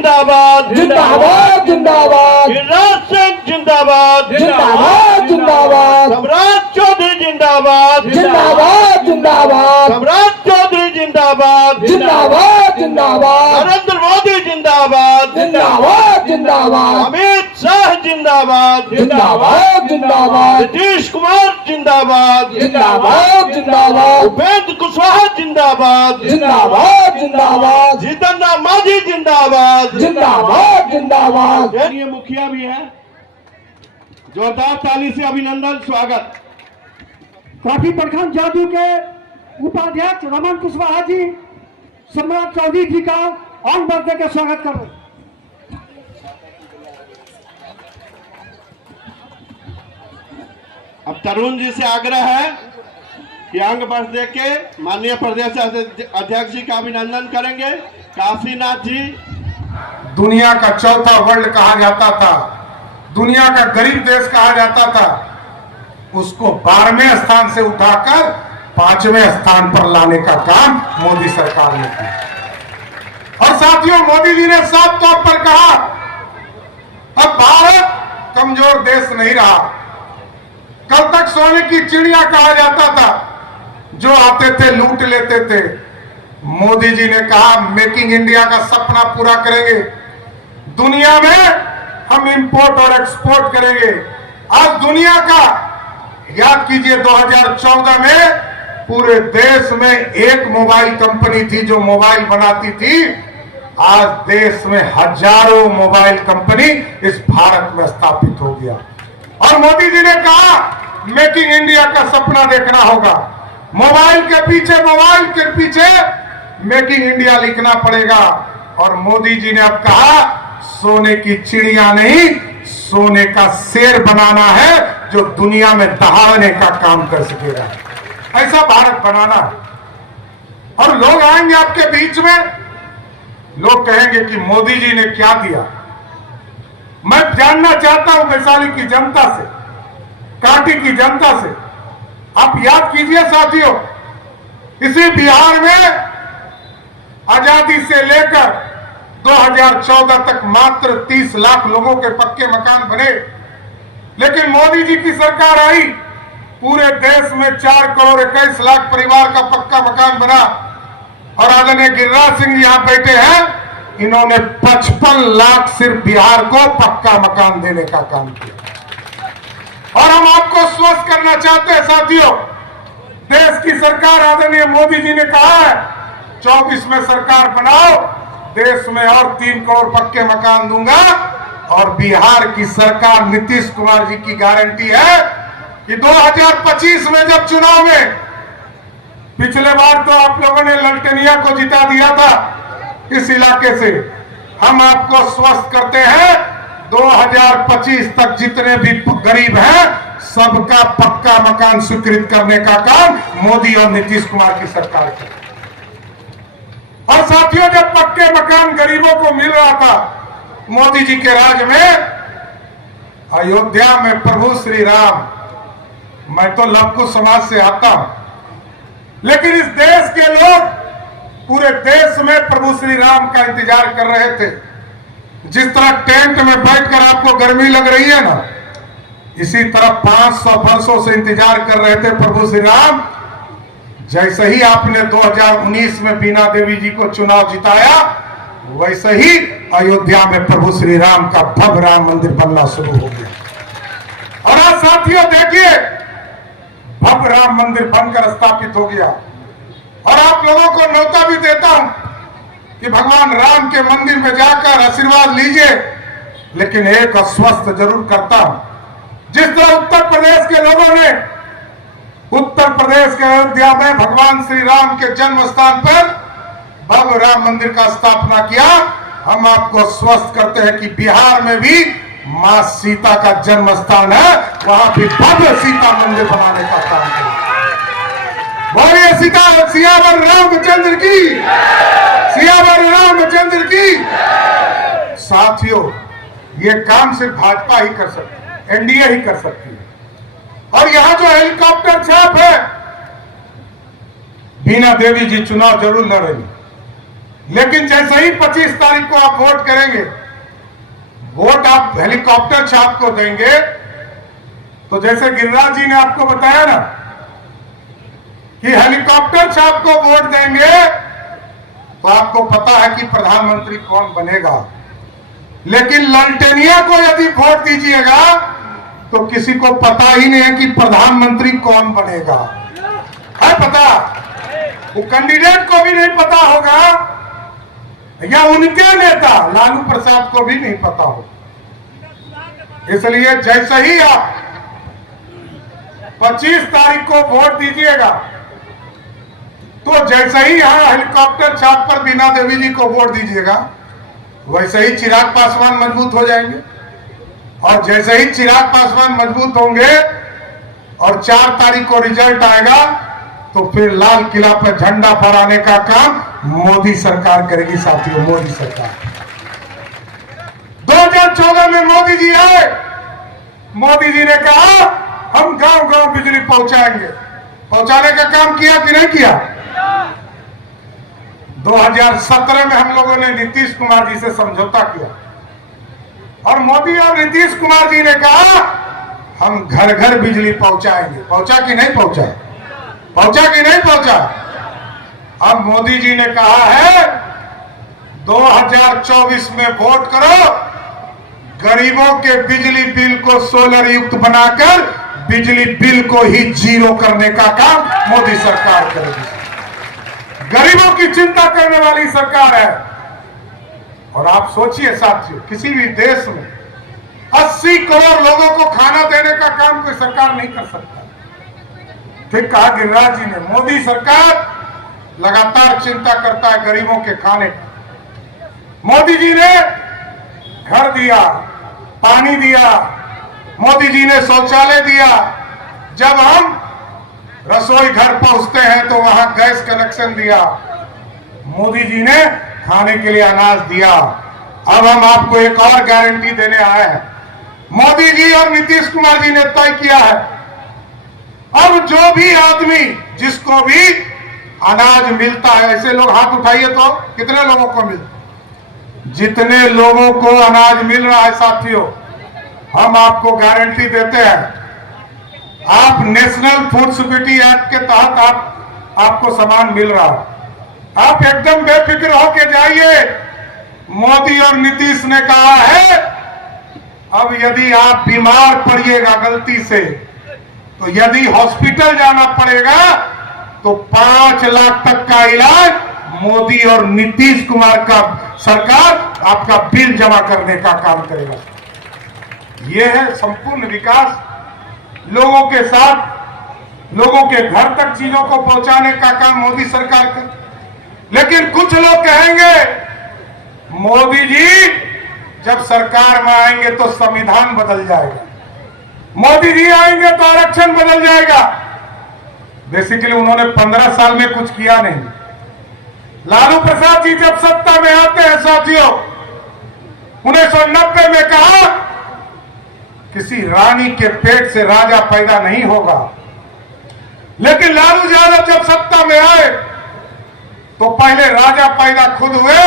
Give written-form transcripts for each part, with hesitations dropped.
जिंदाबाद जिंदाबाद जिंदाबाद गिरिराज सिंह जिंदाबाद जिंदाबाद जिंदाबाद सम्राट चौधरी जिंदाबाद जिंदाबाद जिंदाबाद सम्राट चौधरी जिंदाबाद जिंदाबाद जिंदाबाद नरेंद्र मोदी जिंदाबाद जिंदाबाद जिंदाबाद अमित शाह जिंदाबाद जिंदाबाद जिंदाबाद नीतीश कुमार जिंदाबाद जिंदाबाद जिंदाबाद उपेंद्र कुशवाहा जिंदाबाद जिंदाबाद जिंदाबाद जीतन राम मांझी जिंदाबाद जिंदाबाद जिंदाबाद ये मुखिया भी है, जोरदार ताली से अभिनंदन स्वागत। काफी प्रखंड जादू के उपाध्यक्ष रमन कुशवाहा जी सम्राट चौधरी जी का ऑन बर्थडे का स्वागत कर रहे हैं। अब तरुण जी से आग्रह है कि अंग बर्थडे के माननीय प्रदेश अध्यक्ष जी का अभिनंदन करेंगे। काशीनाथ जी दुनिया का चौथा वर्ल्ड कहा जाता था, दुनिया का गरीब देश कहा जाता था, उसको 12वें स्थान से उठाकर 5वें स्थान पर लाने का काम मोदी सरकार ने किया। और साथियों, मोदी जी ने साफ तौर पर कहा अब भारत कमजोर देश नहीं रहा। कल तक सोने की चिड़िया कहा जाता था, जो आते थे लूट लेते थे। मोदी जी ने कहा मेकिंग इंडिया का सपना पूरा करेंगे, दुनिया में हम इंपोर्ट और एक्सपोर्ट करेंगे। आज दुनिया का याद कीजिए, 2014 में पूरे देश में एक मोबाइल कंपनी थी जो मोबाइल बनाती थी। आज देश में हजारों मोबाइल कंपनी इस भारत में स्थापित हो गया। और मोदी जी ने कहा मेकिंग इंडिया का सपना देखना होगा, मोबाइल के पीछे मेकिंग इंडिया लिखना पड़ेगा। और मोदी जी ने अब कहा सोने की चिड़िया नहीं, सोने का शेर बनाना है जो दुनिया में दहाड़ने का काम कर सकेगा। ऐसा भारत बनाना है। और लोग आएंगे आपके बीच में, लोग कहेंगे कि मोदी जी ने क्या दिया। मैं जानना चाहता हूं वैशाली की जनता से, कांटी की जनता से। आप याद कीजिए साथियों, इसी बिहार में आजादी से लेकर 2014 तक मात्र 30 लाख लोगों के पक्के मकान बने। लेकिन मोदी जी की सरकार आई, पूरे देश में 4 करोड़ 21 लाख परिवार का पक्का मकान बना। और आदरणीय गिरिराज सिंह जी यहां बैठे हैं, इन्होंने 55 लाख सिर्फ बिहार को पक्का मकान देने का काम किया। और हम आपको स्वस्थ करना चाहते हैं साथियों, देश की सरकार आदरणीय मोदी जी ने कहा है 24 में सरकार बनाओ, देश में और 3 करोड़ पक्के मकान दूंगा। और बिहार की सरकार नीतीश कुमार जी की गारंटी है कि 2025 में जब चुनाव में, पिछले बार तो आप लोगों ने ललटेनिया को जिता दिया था इस इलाके से, हम आपको स्वस्थ करते हैं 2025 तक जितने भी गरीब हैं सबका पक्का मकान स्वीकृत करने का काम मोदी और नीतीश कुमार की सरकार की। और साथियों, जब पक्के मकान गरीबों को मिल रहा था मोदी जी के राज में, अयोध्या में प्रभु श्री राम, मैं तो लवकुश समाज से आता हूं, लेकिन इस देश के लोग पूरे देश में प्रभु श्री राम का इंतजार कर रहे थे। जिस तरह टेंट में बैठकर आपको गर्मी लग रही है ना, इसी तरह 500 वर्षों से इंतजार कर रहे थे प्रभु श्री राम। जैसे ही आपने 2019 में बीना देवी जी को चुनाव जिताया, वैसे ही अयोध्या में प्रभु श्री राम का भव्य राम मंदिर बनना शुरू हो गया। और आज साथियों देखिए, भव्य राम मंदिर बनकर स्थापित हो गया। और आप लोगों को न्योता भी देता हूं कि भगवान राम के मंदिर में जाकर आशीर्वाद लीजिए, लेकिन एक आश्वस्त जरूर करता हूं, जिस तरह उत्तर प्रदेश के लोगों ने उत्तर प्रदेश के अयोध्या में भगवान श्री राम के जन्म स्थान पर भव्य राम मंदिर का स्थापना किया, हम आपको स्वस्थ करते हैं कि बिहार में भी मां सीता का जन्म स्थान है, वहां भी भव्य सीता मंदिर बनाने का काम किया। बोलिए सीता सियावर रामचंद्र की, सियावर रामचंद्र की। साथियों, ये काम सिर्फ भाजपा ही कर सकती है, एनडीए ही कर सकती है। और यहां जो हेलीकॉप्टर छाप है, बीना देवी जी चुनाव जरूर लड़ेंगे, लेकिन जैसे ही 25 तारीख को आप वोट करेंगे, वोट आप हेलीकॉप्टर छाप को देंगे, तो जैसे गिरिराज जी ने आपको बताया ना कि हेलीकॉप्टर छाप को वोट देंगे तो आपको पता है कि प्रधानमंत्री कौन बनेगा। लेकिन ललटेनिया को यदि वोट दीजिएगा तो किसी को पता ही नहीं है कि प्रधानमंत्री कौन बनेगा। है पता? वो कैंडिडेट को भी नहीं पता होगा या उनके नेता लालू प्रसाद को भी नहीं पता हो। इसलिए जैसे ही आप 25 तारीख को वोट दीजिएगा तो जैसे ही यहां हेलीकॉप्टर छाप पर बीना देवी जी को वोट दीजिएगा, वैसे ही चिराग पासवान मजबूत हो जाएंगे। और जैसे ही चिराग पासवान मजबूत होंगे और 4 तारीख को रिजल्ट आएगा तो फिर लाल किला पर झंडा फहराने का काम मोदी सरकार करेगी। साथियों, मोदी सरकार 2014 में मोदी जी आए, मोदी जी ने कहा हम गांव गांव बिजली पहुंचाएंगे। पहुंचाने का काम किया कि नहीं किया? 2017 में हम लोगों ने नीतीश कुमार जी से समझौता किया और मोदी और नीतीश कुमार जी ने कहा हम घर घर बिजली पहुंचाएंगे। पहुंचा कि नहीं पहुंचा? पहुंचा कि नहीं पहुंचा? अब मोदी जी ने कहा है 2024 में वोट करो, गरीबों के बिजली बिल को सोलर युक्त बनाकर बिजली बिल को ही जीरो करने का काम मोदी सरकार करेगी। गरीबों की चिंता करने वाली सरकार है। और आप सोचिए साथियों, किसी भी देश में 80 करोड़ लोगों को खाना देने का काम कोई सरकार नहीं कर सकता। ठीक कहा गिरिराज जी ने, मोदी सरकार लगातार चिंता करता है गरीबों के खाने की। मोदी जी ने घर दिया, पानी दिया, मोदी जी ने शौचालय दिया। जब हम रसोई घर पहुंचते हैं तो वहां गैस कनेक्शन दिया। मोदी जी ने खाने के लिए अनाज दिया। अब हम आपको एक और गारंटी देने आए हैं। मोदी जी और नीतीश कुमार जी ने तय किया है, अब जो भी आदमी जिसको भी अनाज मिलता है, ऐसे लोग हाथ उठाइए तो कितने लोगों को मिलता? जितने लोगों को अनाज मिल रहा है साथियों, हम आपको गारंटी देते हैं, आप नेशनल फूड सिक्योरिटी एक्ट के तहत आपको सामान मिल रहा है। आप एकदम बेफिक्र होकर जाइए। मोदी और नीतीश ने कहा है अब यदि आप बीमार पड़िएगा गलती से, तो यदि हॉस्पिटल जाना पड़ेगा तो 5 लाख तक का इलाज मोदी और नीतीश कुमार का सरकार आपका बिल जमा करने का काम करेगा। यह है संपूर्ण विकास, लोगों के साथ, लोगों के घर तक चीजों को पहुंचाने का काम मोदी सरकार का। लेकिन कुछ लोग कहेंगे मोदी जी जब सरकार में आएंगे तो संविधान बदल जाएगा, मोदी जी आएंगे तो आरक्षण बदल जाएगा। बेसिकली उन्होंने 15 साल में कुछ किया नहीं। लालू प्रसाद जी जब सत्ता में आते हैं साथियों, 1990 में कहा किसी रानी के पेट से राजा पैदा नहीं होगा। लेकिन लालू यादव जब सत्ता में आए तो पहले राजा पैदा खुद हुए,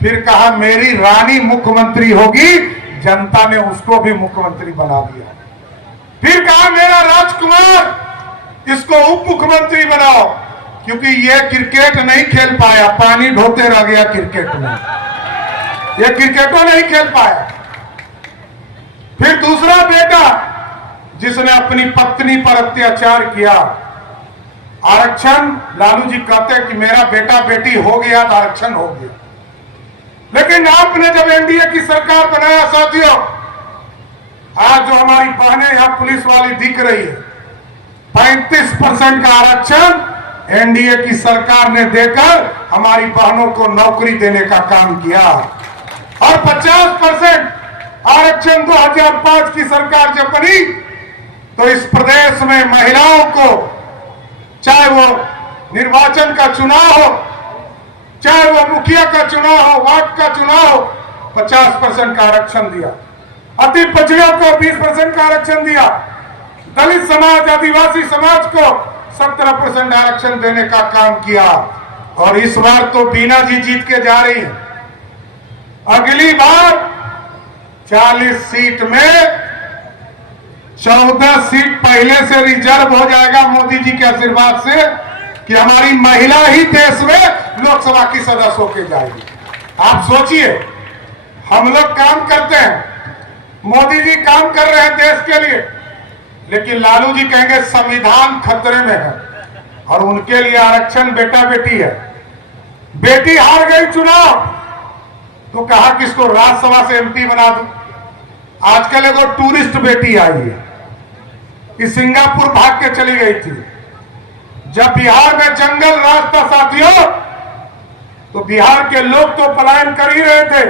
फिर कहा मेरी रानी मुख्यमंत्री होगी, जनता ने उसको भी मुख्यमंत्री बना दिया। फिर कहा मेरा राजकुमार, इसको उप मुख्यमंत्री बनाओ, क्योंकि ये क्रिकेट नहीं खेल पाया, पानी ढोते रह गया क्रिकेट में, ये क्रिकेटों नहीं खेल पाया। फिर दूसरा बेटा जिसने अपनी पत्नी पर अत्याचार किया, आरक्षण, लालू जी कहते हैं कि मेरा बेटा बेटी हो गया तो आरक्षण हो गया। लेकिन आपने जब एनडीए की सरकार बनाया साथियों, आज जो हमारी बहनें यहां पुलिस वाली दिख रही है, 35% का आरक्षण एनडीए की सरकार ने देकर हमारी बहनों को नौकरी देने का काम किया। और 50% आरक्षण 2005 की सरकार जब बनी तो इस प्रदेश में महिलाओं को, चाहे वो निर्वाचन का चुनाव हो, चाहे वो मुखिया का चुनाव हो, वार्ड का चुनाव हो, 50% का आरक्षण दिया। अति पिछड़ों को 20% का आरक्षण दिया। दलित समाज, आदिवासी समाज को 17% आरक्षण देने का काम किया। और इस बार तो बीना जी जीत के जा रही है। अगली बार 40 सीट में 14 सीट पहले से रिजर्व हो जाएगा मोदी जी के आशीर्वाद से कि हमारी महिला ही देश में लोकसभा की सदस्य होके जाएगी। आप सोचिए, हम लोग काम करते हैं, मोदी जी काम कर रहे हैं देश के लिए, लेकिन लालू जी कहेंगे संविधान खतरे में है और उनके लिए आरक्षण बेटा बेटी है। बेटी हार गई चुनाव तो कहा कि इसको राज्यसभा से एमपी बना दो। आजकल एगो टूरिस्ट बेटी आई है कि सिंगापुर भाग के चली गई थी। जब बिहार में जंगल राज था साथियों, तो बिहार के लोग तो पलायन कर ही रहे थे,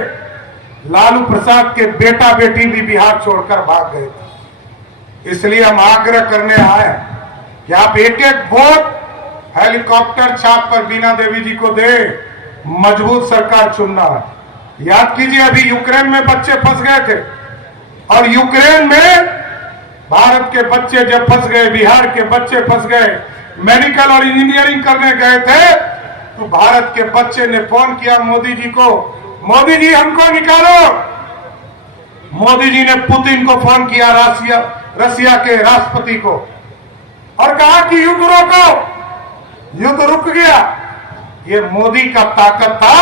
लालू प्रसाद के बेटा बेटी भी बिहार छोड़कर भाग गए थे। इसलिए हम आग्रह करने आए कि आप एक एक वोट हेलीकॉप्टर छाप पर बीना देवी जी को दे। मजबूत सरकार चुनना है। याद कीजिए, अभी यूक्रेन में बच्चे फंस गए थे और यूक्रेन में भारत के बच्चे जब फंस गए, बिहार के बच्चे फंस गए, मेडिकल और इंजीनियरिंग करने गए थे, तो भारत के बच्चे ने फोन किया मोदी जी को, मोदी जी हमको निकालो। मोदी जी ने पुतिन को फोन किया, रसिया के राष्ट्रपति को, और कहा कि युद्ध रोको। युद्ध रुक गया। ये मोदी का ताकत था,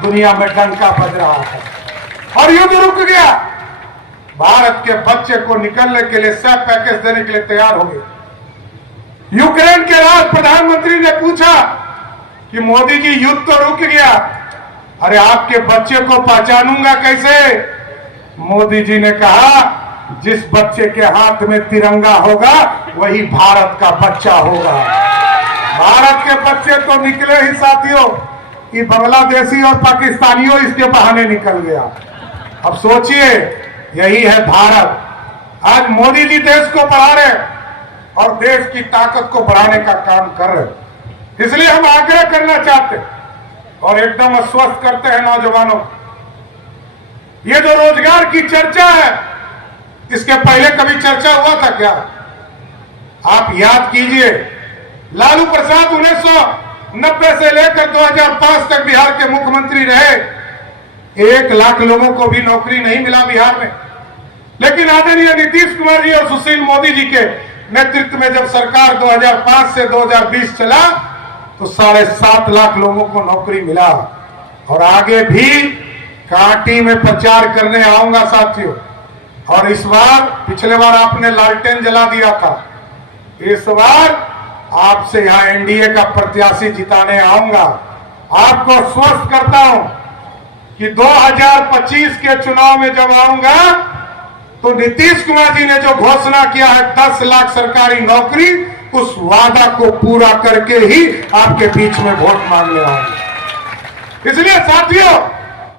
दुनिया में डंका बज रहा था और युद्ध रुक गया। भारत के बच्चे को निकलने के लिए सब पैकेज देने के लिए तैयार हो गए। यूक्रेन के राष्ट्र प्रधानमंत्री ने पूछा कि मोदी जी युद्ध तो रुक गया, अरे आपके बच्चे को पहचानूंगा कैसे? मोदी जी ने कहा, जिस बच्चे के हाथ में तिरंगा होगा वही भारत का बच्चा होगा। भारत के बच्चे तो निकले ही साथियों कि बांग्लादेशी और पाकिस्तानियों इसके बहाने निकल गया। अब सोचिए, यही है भारत। आज मोदी जी देश को बढ़ा रहे और देश की ताकत को बढ़ाने का काम कर रहे। इसलिए हम आग्रह करना चाहते और एकदम आश्वस्त करते हैं नौजवानों, ये जो रोजगार की चर्चा है, इसके पहले कभी चर्चा हुआ था क्या? आप याद कीजिए, लालू प्रसाद 1990 से लेकर 2005 तक बिहार के मुख्यमंत्री रहे। 1 लाख लोगों को भी नौकरी नहीं मिला बिहार में, लेकिन आदरणीय नीतीश कुमार जी और सुशील मोदी जी के नेतृत्व में जब सरकार 2005 से 2020 चला तो 7.5 लाख लोगों को नौकरी मिला। और आगे भी कांटी में प्रचार करने आऊंगा साथियों। और इस बार, पिछले बार आपने लालटेन जला दिया था, इस बार आपसे यहां एनडीए का प्रत्याशी जिताने आऊंगा। आपको आश्वस्त करता हूं कि 2025 के चुनाव में जब आऊंगा तो नीतीश कुमार जी ने जो घोषणा किया है 10 लाख सरकारी नौकरी, उस वादा को पूरा करके ही आपके बीच में वोट मांगने आऊंगा। इसलिए साथियों,